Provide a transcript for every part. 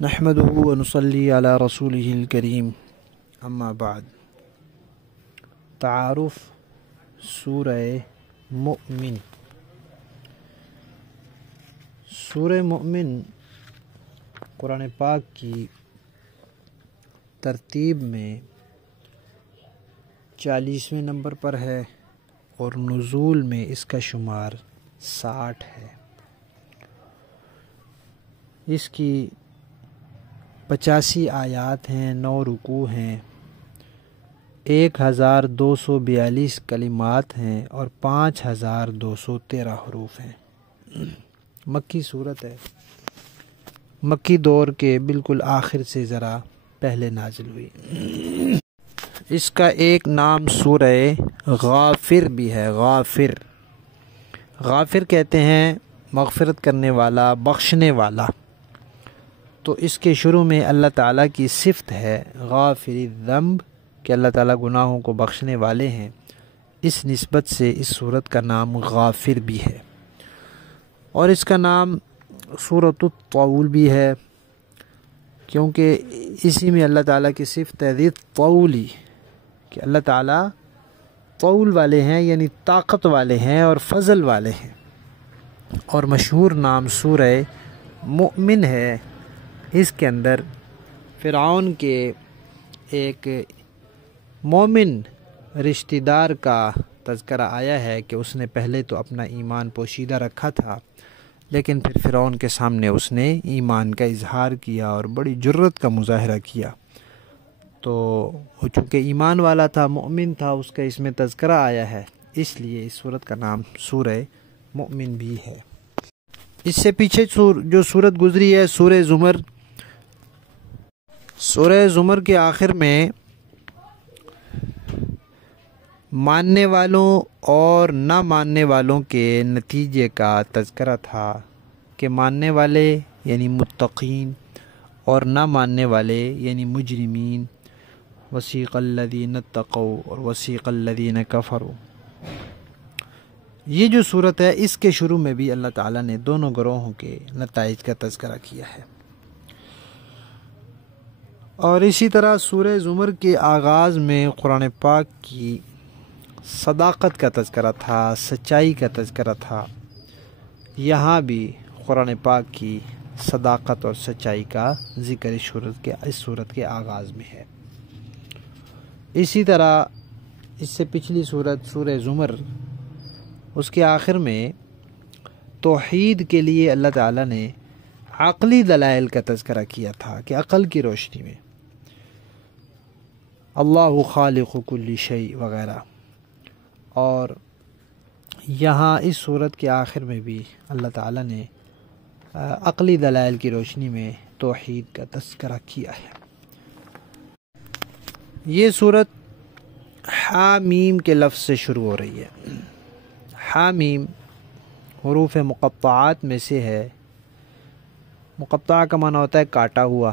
نحمده ونصلي على رسوله الكريم اما بعد۔ تعارف سورہ مؤمن۔ سورہ مؤمن قرآن پاک کی ترتیب میں 40ویں نمبر پر ہے اور نزول میں اس کا شمار 60 ہے۔ اس کی 85 آیات ہیں، 9 رکوع ہیں، 1242 کلمات ہیں اور 5213 حروف ہیں۔ مکی صورت ہے، مکی دور کے بالکل آخر سے ذرا پہلے نازل ہوئی۔ اس کا ایک نام سورہ غافر بھی ہے۔ غافر کہتے ہیں مغفرت کرنے والا، بخشنے والا۔ تو اس کے شروع میں اللہ تعالیٰ کی صفت ہے غافر الذنب، کہ اللہ تعالیٰ گناہوں کو بخشنے والے ہیں۔ اس نسبت سے اس سورت کا نام غافر بھی ہے، اور اس کا نام سورۃ الطول بھی ہے، کیونکہ اسی میں اللہ تعالیٰ کی صفت ہے ذی الطول، کہ اللہ تعالیٰ طول والے ہیں، یعنی طاقت والے ہیں اور فضل والے ہیں۔ اور مشہور نام سورہ مؤمن ہے۔ اس کے اندر فرعون کے ایک مومن رشتہ دار کا تذکرہ آیا ہے کہ اس نے پہلے تو اپنا ایمان پوشیدہ رکھا تھا، لیکن پھر فرعون کے سامنے اس نے ایمان کا اظہار کیا اور بڑی جرت کا مظاہرہ کیا۔ تو وہ چونکہ ایمان والا تھا، مؤمن تھا، اس کا اس میں تذکرہ آیا ہے، اس لیے اس سورت کا نام سورہ مؤمن بھی ہے۔ اس سے پیچھے جو سورت گزری ہے سورہ زمر، سورہ زمر کے آخر میں ماننے والوں اور نہ ماننے والوں کے نتیجے کا تذکرہ تھا، کہ ماننے والے یعنی متقین اور نہ ماننے والے یعنی مجرمین۔ وسیق الذین اتقوا اور وسیق الذین کفروا۔ یہ جو صورت ہے اس کے شروع میں بھی اللہ تعالیٰ نے دونوں گروہوں کے نتائج کا تذکرہ کیا ہے، اور اسی طرح سورہ زمر کے آغاز میں قرآن پاک کی صداقت کا تذکرہ تھا، سچائی کا تذکرہ تھا۔ یہاں بھی قرآن پاک کی صداقت اور سچائی کا ذکر اس صورت کے آغاز میں ہے۔ اسی طرح اس سے پچھلی صورت سورہ زمر، اس کے آخر میں توحید کے لیے اللہ تعالیٰ نے عقلی دلائل کا تذکرہ کیا تھا، کہ عقل کی روشنی میں اللہ خالق کل شیء وغیرہ، اور یہاں اس صورت کے آخر میں بھی اللہ تعالیٰ نے عقلی دلائل کی روشنی میں توحید کا تذکرہ کیا ہے۔ یہ صورت حامیم کے لفظ سے شروع ہو رہی ہے۔ حامیم حروف مقطعات میں سے ہے۔ مقطع کا معنی ہوتا ہے کاٹا ہوا،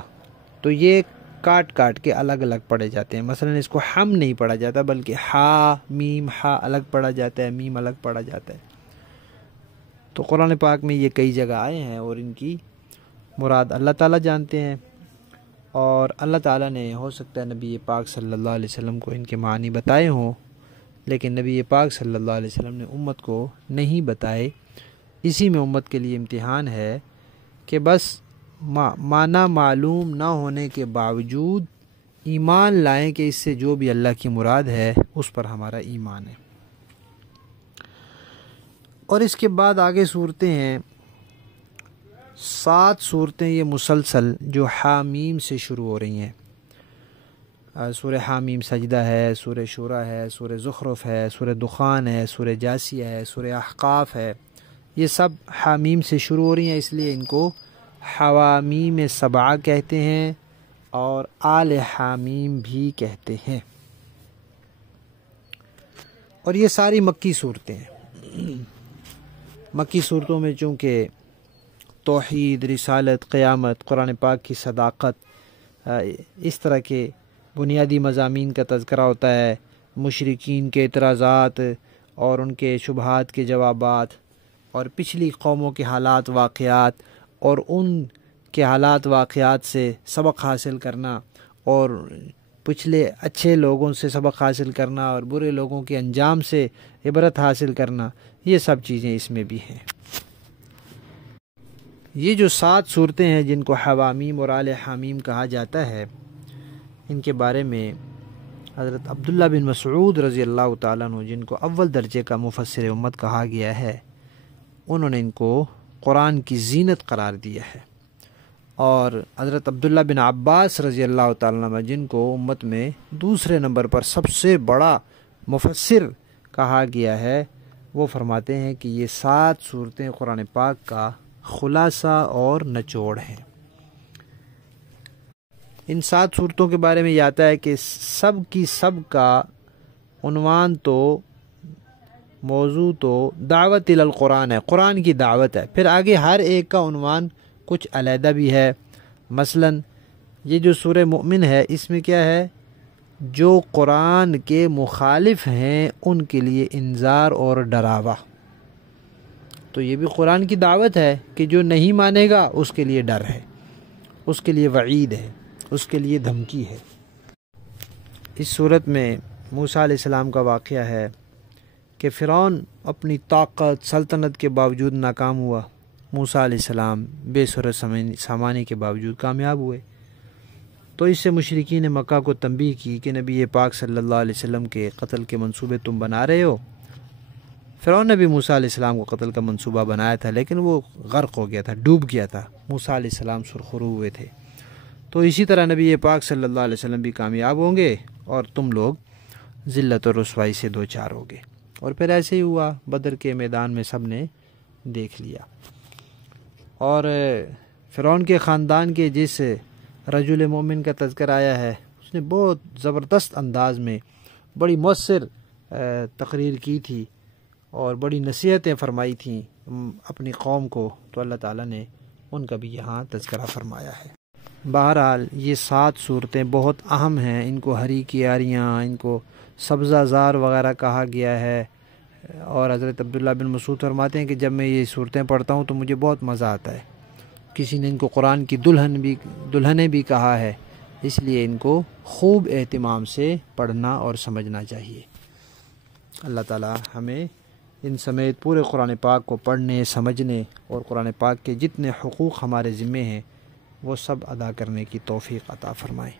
تو یہ کاٹ کاٹ کے الگ الگ پڑھے جاتے ہیں۔ مثلا اس کو ہم نہیں پڑھا جاتا، بلکہ ہا میم، ہا الگ پڑھا جاتا ہے، میم الگ پڑھا جاتا ہے۔ تو قرآن پاک میں یہ کئی جگہ آئے ہیں، اور ان کی مراد اللہ تعالیٰ جانتے ہیں، اور اللہ تعالیٰ نے ہو سکتا ہے نبی پاک صلی اللہ علیہ وسلم کو ان کے معنی بتائے ہوں، لیکن نبی پاک صلی اللہ علیہ وسلم نے امت کو نہیں بتائے۔ اسی میں امت کے لیے امتحان ہے کہ بس معنی معلوم نہ ہونے کے باوجود ایمان لائیں کہ اس سے جو بھی اللہ کی مراد ہے اس پر ہمارا ایمان ہے۔ اور اس کے بعد آگے صورتیں ہیں، 7 صورتیں یہ مسلسل جو حامیم سے شروع ہو رہی ہیں۔ سورہ حامیم سجدہ ہے، سورہ شورى ہے، سورہ زخرف ہے، سورہ دخان ہے، سورہ جاسیہ ہے، سورہ احقاف ہے۔ یہ سب حامیم سے شروع ہو رہی ہیں، اس لیے ان کو حوامیم 7 کہتے ہیں، اور آل حامیم بھی کہتے ہیں۔ اور یہ ساری مکی صورتیں ہیں۔ مکی صورتوں میں چونکہ توحید، رسالت، قیامت، قرآن پاک کی صداقت، اس طرح کے بنیادی مضامین کا تذکرہ ہوتا ہے، مشرکین کے اعتراضات اور ان کے شبہات کے جوابات، اور پچھلی قوموں کے حالات، واقعات، اور ان کے حالات واقعات سے سبق حاصل کرنا اور پچھلے اچھے لوگوں سے سبق حاصل کرنا اور برے لوگوں کے انجام سے عبرت حاصل کرنا، یہ سب چیزیں اس میں بھی ہیں۔ یہ جو 7 صورتیں ہیں جن کو حوامیم اور آل حامیم کہا جاتا ہے، ان کے بارے میں حضرت عبداللہ بن مسعود رضی اللہ تعالیٰ عنہ، جن کو اول درجے کا مفسر امت کہا گیا ہے، انہوں نے ان کو قرآن کی زینت قرار دیا ہے، اور حضرت عبداللہ بن عباس رضی اللہ تعالیٰ عنہ، جن کو امت میں دوسرے نمبر پر سب سے بڑا مفسر کہا گیا ہے، وہ فرماتے ہیں کہ یہ 7 صورتیں قرآن پاک کا خلاصہ اور نچوڑ ہیں۔ ان 7 صورتوں کے بارے میں یہ آتا ہے کہ سب کی سب کا عنوان تو موضوع تو دعوت الی القرآن ہے، قرآن کی دعوت ہے، پھر آگے ہر ایک کا عنوان کچھ علیحدہ بھی ہے۔ مثلا یہ جو سورہ مؤمن ہے، اس میں کیا ہے؟ جو قرآن کے مخالف ہیں ان کے لیے انذار اور ڈراوا، تو یہ بھی قرآن کی دعوت ہے کہ جو نہیں مانے گا اس کے لیے ڈر ہے، اس کے لیے وعید ہے، اس کے لیے دھمکی ہے۔ اس صورت میں موسیٰ علیہ السلام کا واقعہ ہے کہ فرعون اپنی طاقت سلطنت کے باوجود ناکام ہوا، موسیٰ علیہ السلام بے سر سامانی کے باوجود کامیاب ہوئے۔ تو اس سے مشرکین مکہ کو تنبیہ کی کہ نبی پاک صلی اللہ علیہ وسلم کے قتل کے منصوبے تم بنا رہے ہو۔ فرعون نے بھی موسیٰ علیہ السلام کو قتل کا منصوبہ بنایا تھا، لیکن وہ غرق ہو گیا تھا، ڈوب گیا تھا، موسیٰ علیہ السلام سرخرو ہوئے تھے۔ تو اسی طرح نبی پاک صلی اللہ علیہ وسلم بھی کامیاب ہوں گے اور تم لوگ ذلت اور رسوائی سے دوچار ہوگے۔ اور پھر ایسے ہی ہوا، بدر کے میدان میں سب نے دیکھ لیا۔ اور فرعون کے خاندان کے جس رجل مومن کا تذکر آیا ہے، اس نے بہت زبردست انداز میں بڑی مؤثر تقریر کی تھی اور بڑی نصیحتیں فرمائی تھیں اپنی قوم کو، تو اللہ تعالیٰ نے ان کا بھی یہاں تذکرہ فرمایا ہے۔ بہرحال یہ 7 صورتیں بہت اہم ہیں، ان کو ہری کیاریاں، ان کو سبزہ زار وغیرہ کہا گیا ہے، اور حضرت عبداللہ بن مسعود فرماتے ہیں کہ جب میں یہ صورتیں پڑھتا ہوں تو مجھے بہت مزہ آتا ہے۔ کسی نے ان کو قرآن کی دلہنیں بھی کہا ہے، اس لیے ان کو خوب اہتمام سے پڑھنا اور سمجھنا چاہیے۔ اللہ تعالی ہمیں ان سمیت پورے قرآن پاک کو پڑھنے، سمجھنے اور قرآن پاک کے جتنے حقوق ہمارے ذمے ہیں وہ سب ادا کرنے کی توفیق عطا فرمائے۔